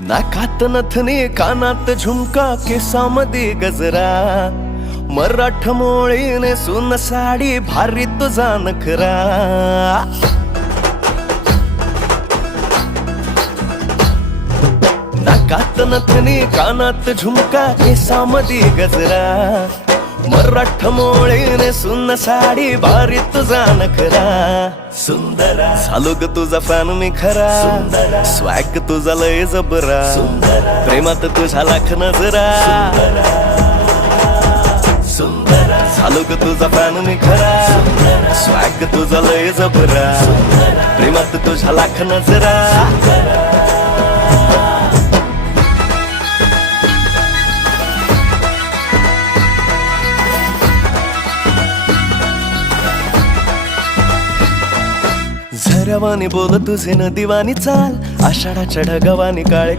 नाकात नथनी कानात झुमका केसामध्ये गजरा मराठ मोळीने सुन साडी भारी तुझा नखरा नाकात नथनी कानात झुमका केसामध्ये गजरा मराठ मोळीने सुन साडी भारी तुझा नखरा सुंदरा झालो ग तुझा फॅन मी खरा स्वॅग तुझा लय जबरा प्रेमात तुझा लाख नजरा झालो ग तुझा फॅन मी खरा स्वॅग तुझा लय जबरा प्रेमात तुझा लाख नजरा झऱ्यावानी बोल तुझे नदीवानी चाल आषाढाच्या ढगावानी काळे